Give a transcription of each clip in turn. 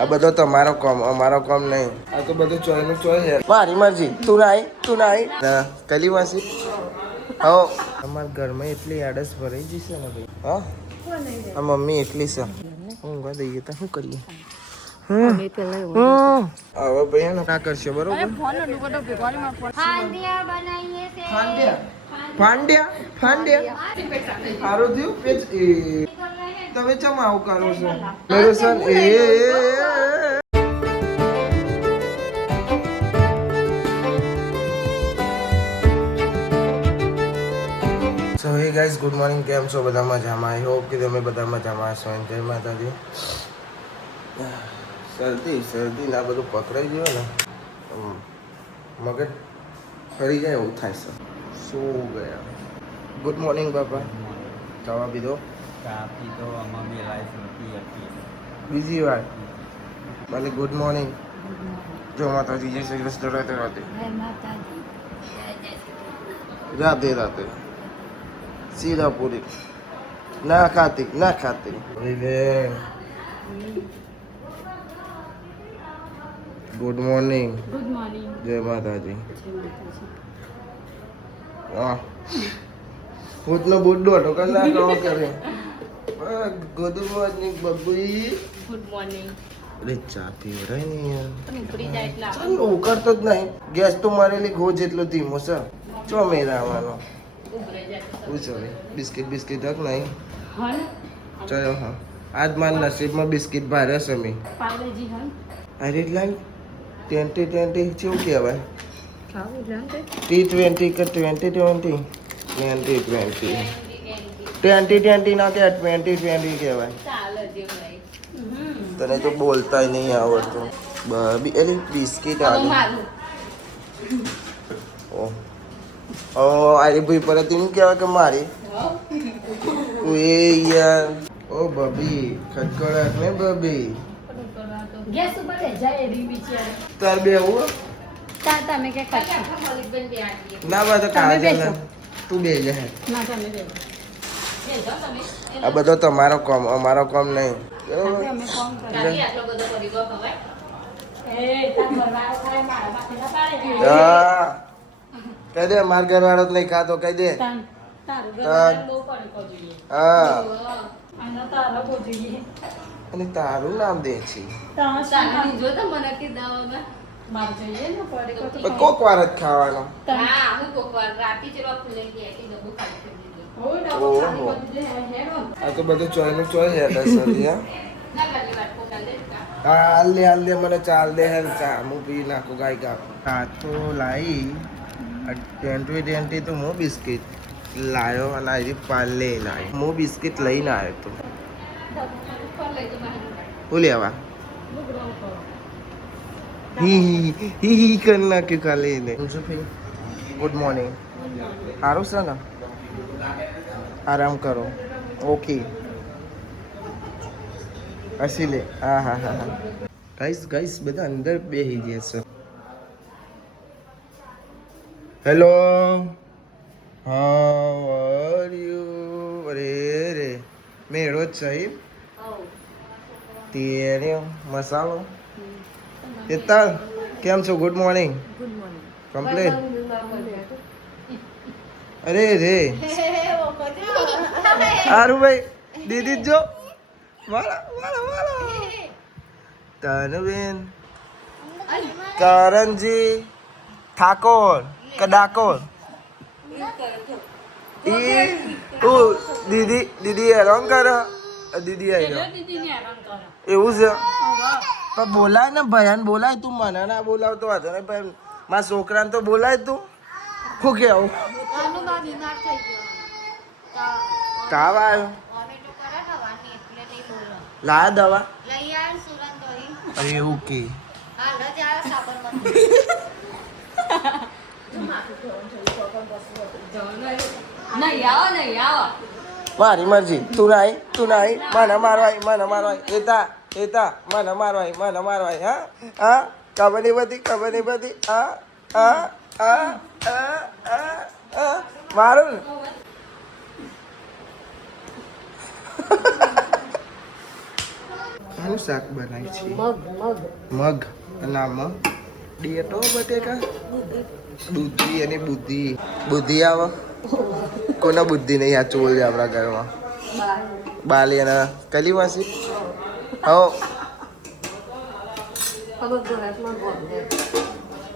આ બધો તમારો કામ, અમારો કામ નહીં. આ તો બધું ચોયનું ચોય છે. મારી મરજી. તું નાઈ કલી વાસી. હો અમારા ઘરમાં એટલી આડસ ભરાઈ જશે ને ભાઈ. હા આ મમ્મી એટલી છે. ઊંઘવા દઈએ તો શું કરીએ? હવે ભાઈ ના કરશે બરોબર. ફાંડ્યા સારું થયું પેજ એ તમે ચમ આવું કરો છો મેરો સન એ સો હે ગાઈઝ ગુડ મોર્નિંગ. કેમ છો? બધા મજામાં? આઈ હોપ કે તમે બધા મજામાં હશો. જય માતાજી. શરદી ના બધું પકડાઈ ગયું ને મગજ ફરી જાય એવું થાય છે. શું ગયા? ગુડ મોર્નિંગ બાપા. ચા પીધો? ચા પીધો. આમાં બી લાઈફ નથી હતી. બીજી વાર ભલે ગુડ મોર્નિંગ. જો માતાજી જય શ્રી કૃષ્ણ. રાતે રાતે સીધા પૂરી ના ખાતી ગુડ મોર્નિંગ. જય માતાજી. વાહ ભૂતનો બુડ્ડો તો કલાક કહો કરે. ગુડ મોર્નિંગ બબુઈ. Good morning. અરે ચા પીવરાય ને યાર. ચાલ ઉકળતો જ નહીં. ગેસ તો મારેલી ગો જેટલો ધીમો છે. ચો મેરાવાનો પૂછો બિસ્કિટ હક નહીં. ચલો હા આજ મારા નસીબમાં બિસ્કિટ ભારે છે મેં. અરે લાઈન 20 શું કહેવાય? T20 કે 20 ના કે 20 કહેવાય. તને તો બોલતા નહીં આવડતું. એટલે બિસ્કિટ આવે. આરી ભાઈ પર એમ કહેવાય કે મારી એ યાર. ઓ બબી ખટકડાટ ને બબી ગેસ ઉપર લે જાય રી બિચારા. તાર બે આવું તમે કે કરશો? ના બા તો કાજલ તું બે લે. ના તમે બે. આ બધો તમારો કામ, અમારો કામ નહીં. અમે કોમ કરીએ. આટલો બધો કરી ગયો ખવાય. એ તાર મરવાળો ખાય મારા માથે ના પાડે. હા કહી દે માર ઘરવાળો જ નહીં ખાતો કહી દે. તારું ઘરવાળો બહુ પડકો જોઈએ. હા આનો તારો બહુ જોઈએ. અને તારું નામ દે છે. તારી જો તો મને કે દવામાં માર જોઈએ ને પડકો તો કોક વાર જ ખાવાનો. હા હું કોક વાર રાતી જ રોક લઈ ગયા કે ડબ્બો ખાલી કરી દીધો. હો ડબ્બો ખાલી કરી દીધો હેડો. આ તો બધું ચોયનું ચોય હે દસરી હા. ના ગાલી વાત કો કાલે કા. હા હાલ દે મને ચાલ દે હે ચા હું પી નાખું ગાય કા. આ તો લાઈ 20 તો હું બિસ્કિટ લાયો અને આ પાલે લાયો. હું બિસ્કિટ લઈને આવ્યો તો ઉપર લઈ જો બહાર. હું લેવા લુગડા ઉપર. હી કરી નાખ્યું ખાલી એને. Good morning. સારું છે ને? આરામ કરો. ઓકે હસી લે. હા ગાઈસ બધા અંદર બેસી ગયા છે. Hello how are you? અરે રે મેળો જ સાહેબ તેરે મસાલો કેતા કેમ છો? Good morning. કમ્પ્લીટ. અરે રે સારું ભાઈ દીદી જો તનબેન કરણજી ઠાકોર કડાકોર દીદી હેરાન કરે. દીદી આવી એવું છે પણ બોલાય ને ભયાન બોલાય. તું મને ના બોલાવતો હતો ને ભાઈ મારા છોકરાને તો બોલાય. તું શું કેવું? તાવ આવ્યો? લાયા દવા? અરે એવું કે નહીં આવો. મારી મરજી. તું નાઈ મને મારવાય એતા મને મારવાય હા ખબર નહીં બધી મારું ને આનું શાક બનાવ્યું છે મગ મગ અને આમાં ડીએટો બટેકા બુદ્ધિ અને બુદ્ધિ આવે કોના બુદ્ધિ નહીં આ ચોલ છે આપણા ઘરમાં બાલી અને કલી વાસી હો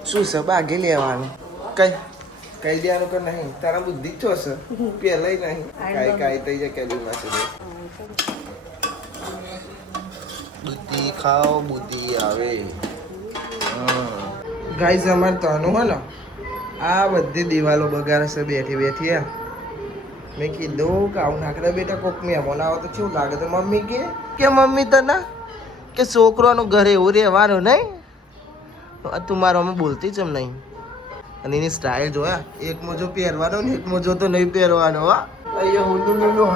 શું છે બાગી લેવાનું કઈ દેવાનું કે નહીં તારા બુદ્ધિ જ છો છે પેલાય નહીં કાંઈ થઈ જાય કલી વાસી બુદ્ધિ ખાઓ બુદ્ધિ આવે ગાઈઝ અમારે તનું હો ને આ બધી દિવાલો બગાડે છે બેઠી બેઠી મેં કીધું કે આવું નાખડે બેટા કોક મહેમાન આવે તો કેવું લાગે તો મમ્મી કે મમ્મી તને કે છોકરાનું ઘરે એવું રહેવાનું નહીં તું મારો અમે બોલતી જ એમ નહીં અને એની સ્ટાઇલ જોયા એક મોજો પહેરવાનો ને એક મોજો તો નહીં પહેરવાનો હા અહીંયા હુલુલુલું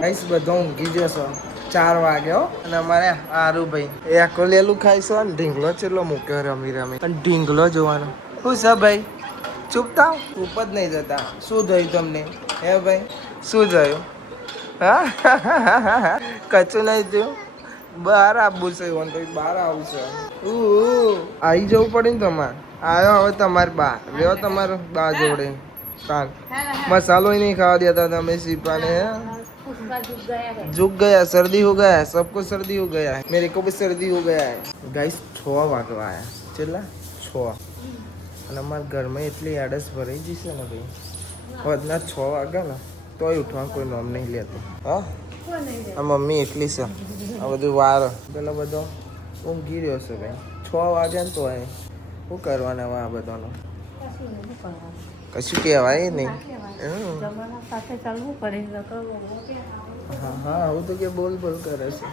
ગાઈસ બધો ઊંઘી જશો 4 વાગ્યો અને અમારે આરું ભાઈ એ આખો લેલું ખાઈશું અને ઢીંગલો ચેટલો મૂક્યો રમી રમી અને ઢીંગલો જોવાનો શું છે ભાઈ ચૂપ થાવ ચૂપ જ નહીં જતા શું જોયું તમને હે ભાઈ શું જોયું હા કચું નહીં થયું બહાર આવવું છે એવું તો બહાર આવું છે આવી જવું પડે ને તમારે આવ્યો હવે તમારી બા લેવો તમારો બા જોડે મસાલો નહીં ખાવા દેતા તમે सीपाने झुक गया सर्दी हो गया है सबको सर्दी हो गया है मेरे को भी सर्दी हो गया है गाइस 6 વાગવા આયા ચેટલા 6 અને અમારા ઘરમાં એટલી આડસ ભરાઈ જશે ને ભાઈ વધના 6 વાગ્યા ને તોય ઉઠવા કોઈ નામ નહીં લેતું હા આ મમ્મી એટલી છે આ બધું વાર પેલો બધો ઊંઘી રહ્યો છે ભાઈ 6 વાગ્યા ને તો શું કરવાના હવે આ બધાનો કશું કહેવાય નહીં હા હા હું તો કે બોલ કરે છે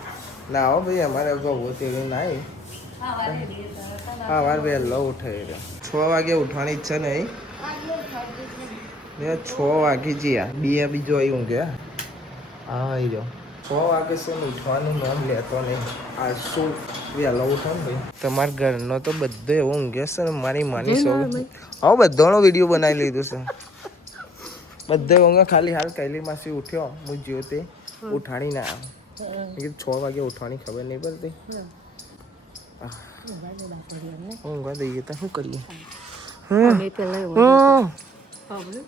ના હો ભાઈ અમારે બહુ તેવી ના હા વાર વહેલો ઉઠાઈ રહ્યો 6 વાગે ઉઠવાની ઈચ્છા નહીં 6 વાગે જ્યાં બીજો આવી ઊંઘે હા આવી રહ્યો 6 વાગે છે ને ઉઠવાનું નામ લેતો નહીં આ શું વહેલો ઉઠો ને ભાઈ તમારા ઘરનો તો બધો એવો ઊંઘે છે ને મારી માની સૌ હા બધાનો વિડીયો બનાવી લીધો છે બધે ઊંઘે ખાલી હાલ કૈલી માસી ઉઠ્યો હું જ્યો તે ઉઠાડી ના આવ્યો 6 વાગે ઉઠવાની ખબર નહીં પડતી ઊંઘવા દઈએ તો શું કરીએ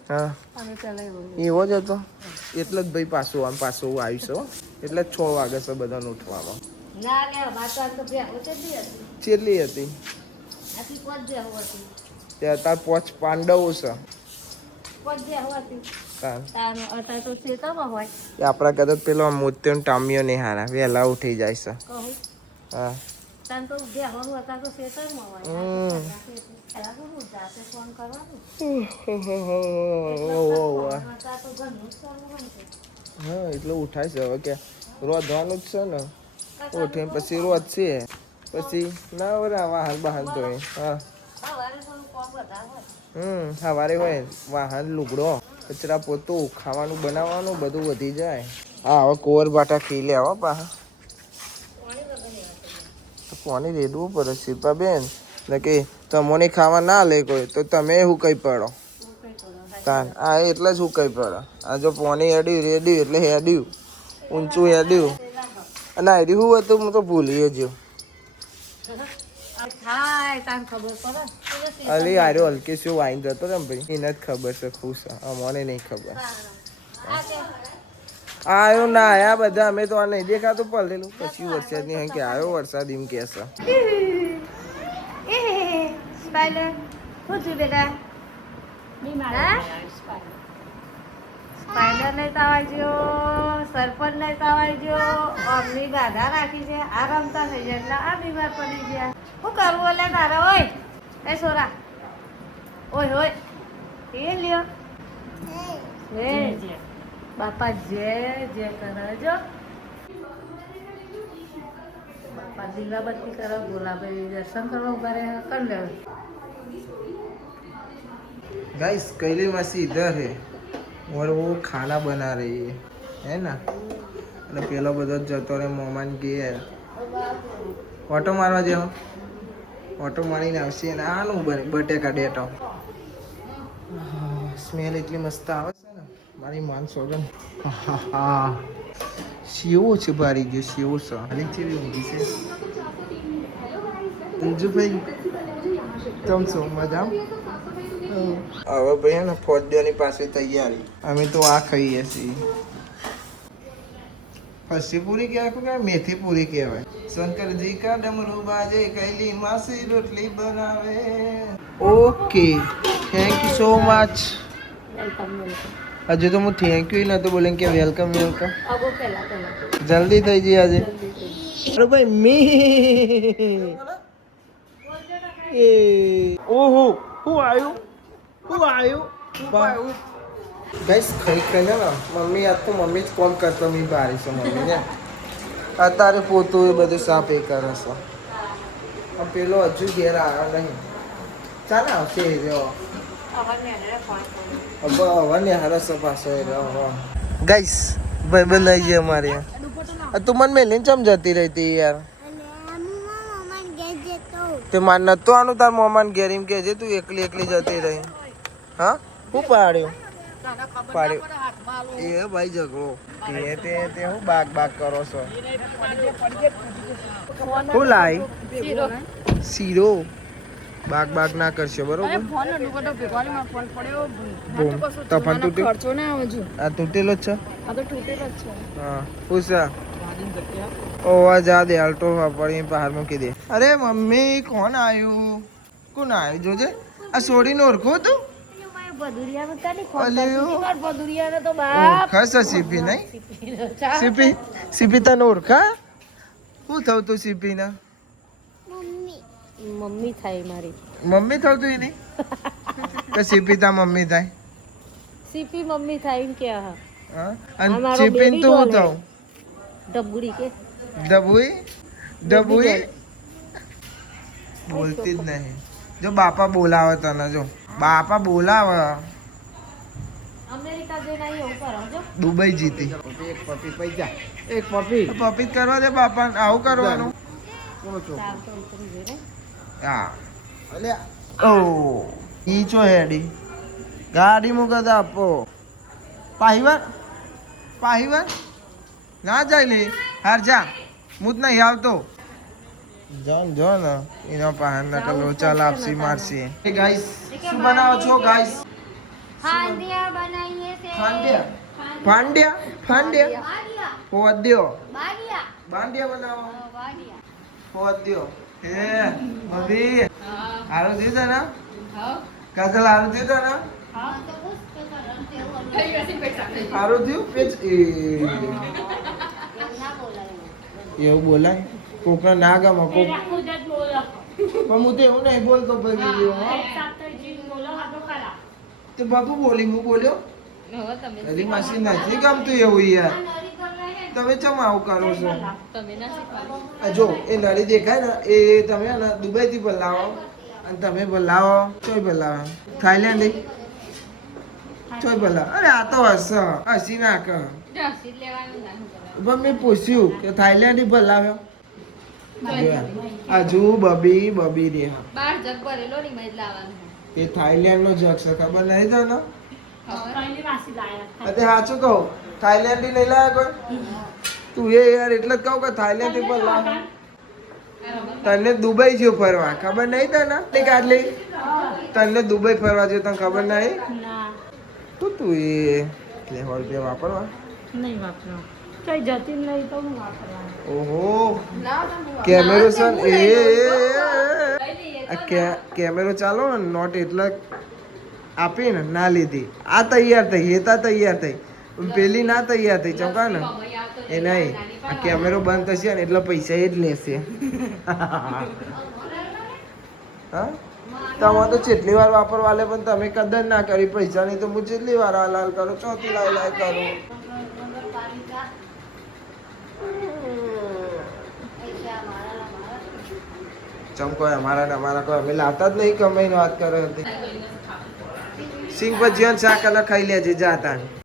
હા એવો જ હતો એટલે જ ભાઈ પાછું આવીશું એટલે જ 6 વાગે છે બધાને ઉઠવામાં કેટલી હતી ત્યાં તાર 5 પાંડવો છે આપણા કદાચ પેલો મોત્યો ટામ્યો નહીં હારા વહેલા ઉઠી જાય છે હા હા એટલે ઉઠાય છે હવે કે રોધવાનું જ છે ને ઉઠીને પછી રોજ છે પછી ના બરા વાહન બહાન તો હા સવારે હોય વાહન લુગડો કચરા પોતું ખાવાનું બનાવવાનું બધું વધી જાય હા હવે કોર બાટા ખી લે આવો પાહા પાણી રેડવું પડે શિલ્પા બેન ને કે તમોને ખાવા ના લે કોઈ તો તમે શું કઈ પડો તાન આ એટલે જ શું કઈ પડે આ જો પાણી રેડ્યું એટલે હેડ્યું ઊંચું હેડ્યું અને હેડ્યું શું હતું હું તો ભૂલી ગયો અલી આર્યો હલકે શું વાઈન જતો ને ભાઈ એને જ ખબર છે ખુશ મને નહીં ખબર આવ્યો ના આયા બધા અમે તો આ નહીં દેખાતું પડેલું પછી વરસાદ ની કે આવ્યો વરસાદ એમ કે છે સ્પાઈડર નહીં તાવાજો સરપંચ નહીં તાવાજો અમની બાધા રાખી છે આ રમતા થઈ જાય એટલે આ બીમાર પડી ગયા શું કરવું એટલે તારે ઓય એ સોરા ઓય હોય એ લ્યો બાપા જે કરજો બાપા દીવાબત્તી કરો ગુલાબી દર્શન કરવા ઉભા રહે कर ले गाइस कैली मासी इधर है और वो खाना बना रही है ना અને પેલો બધો જતો રે મોમાન કે ઓટો મારવા જેવો ઓટો મારીને આવશે અને આનું બટેકા ડેટો સ્મેલ એટલી મસ્ત આવે છે ને મારી માન સોગન હા શેવો છે બારી ગયો શેવો છે અને કેવી ઊંઘી છે ભાઈ ચમચો મજામ હવે ભાઈ ને ફોજની પાસે તૈયારી અમે તો આ ખાઈએ છીએ ફરસી પૂરી કહેવાય કે મેથી પૂરી કહેવાય શંકરજી કા ડમरू બાજે કૈલી માસી રોટલી બનાવે okay thank you so much હજુ તો હું થેન્ક યુ નતું બોલે કે વેલકમ વેલકમ જલ્દી થઈ જઈ આજે અરે ભાઈ મી એ ઓહો હું આવ્યું ગાઈસ ખાઈ ખાઈને ને મમ્મી આજ તો મમ્મી જ કોમ કરતો મી બારી છે મમ્મી ને અત્યારે પોતું એ બધું સાફ એ કરે છે પેલો હજુ ઘેર આવ્યો નહીં ચાલે આવશે એ રહ્યો હવે હરસ પાછો એ રહ્યો ગાઈસ ભાઈ બંધાઈ જાય અમારે તું મને મેલીને ચમ જતી રહી હતી યાર તે માર નતો આનું તાર મોમાન ઘેર એમ કે છે તું એકલી એકલી જતી રહી હા હું પાડ્યો એ ભાઈ ઝઘડો તે હું બાગ કરો છો હું લાઈ શીરો બાગ ના કરશો બરોબર તફાન તૂટ્યો આ તૂટેલો જ છે હા પૂછા ઓવા જા દે આલ્ટો પડી બહાર મૂકી દે અરે મમ્મી કોણ આવ્યું જોજે આ છોડીને ઓળખો તું સીપી તને ઓળખા શું થયું તું સીપી ના મમ્મી થાય મારી મમ્મી થયું તું એની કે સીપી તા મમ્મી થાય સીપી મમ્મી થાય એમ કે અને સીપી તું હું થયું ડબુડી કે ડબુઈ બોલતી જ નહીં જો બાપા બોલાવે તને જો બાપા બોલાવે અમેરિકા જઈને આવી એવું કરો જો દુબઈ જીતી એક પપી પૈસા એક પપી પપી કરવા દે બાપા આવું કરવાનું હા અલે ઓ ઈ ચો હેડી ગાડી મૂકે આપો પાહીવાર ના જાય લે હાર જા હું જ નહીં આવતો જો ને એનો પાહન ના કલો ચાલ આપસી મારસી ગાઈસ શું બનાવો છો ગાઈસ હાંડિયા બનાવીએ છે ફાંડિયા પોદ્યો બાંડિયા બનાવો પોદ્યો હે મમ્મી આરો દીધા ના કાજલ આરો દીધા ના આરો થયું પેચ એવું બોલાય કોકના ના ગમે કોક પણ હું તો એવું નહીં બોલતો ભાઈ તો બાપુ બોલી હું બોલ્યો હજી માસી નથી ગમતું એવું યાર તમે ચમ આવું કરો છો જો એ નળી દેખાય ને એ તમે ને દુબઈ થી બોલાવો અને તમે બોલાવો ચોય બોલાવો થાઈલેન્ડ ચોય બોલાવો અરે આ તો હસી નાખ પણ મેં પૂછ્યું કે થાઈલેન્ડ થી બોલાવ્યો હજુ બબી રે એ થાઈલેન્ડ નો જગ છે ખબર નહીં તને સાચું કહું થાઈલેન્ડ થી નહીં લાયા કોઈ તું એ યાર એટલે જ કહું કે થાઈલેન્ડ થી પણ લાવ તને દુબઈ જ્યો ફરવા ખબર નહીં તને કાઢલી તને દુબઈ ફરવા જ્યો તને ખબર નહીં તું એ ₹100 વાપરવા નહીં વાપરો કઈ જતી નહીં તો હું વાપરવા ઓહો કેમેરો કેમેરો ચાલો ને નોટ એટલે આપીને ના લીધી આ તૈયાર થઈ એ તૈયાર થઈ પેલી ના તૈયાર થઈ ચમકા ને એ નહીં આ કેમેરો બંધ થશે ને એટલે પૈસા એ જ લેશે હા તમે તો જેટલી વાર વાપરવા લે પણ તમે કદર ના કરી પૈસા ની તો હું જેટલી વાર હાલ કરું ચોથી લાય કરું ચમકો અમારા કોઈ અમે લાવતા જ નહીં કમાઈને વાત કરે હતી સિંગ ભજીયા શાક અલગ ખાઈ લેજે જાતા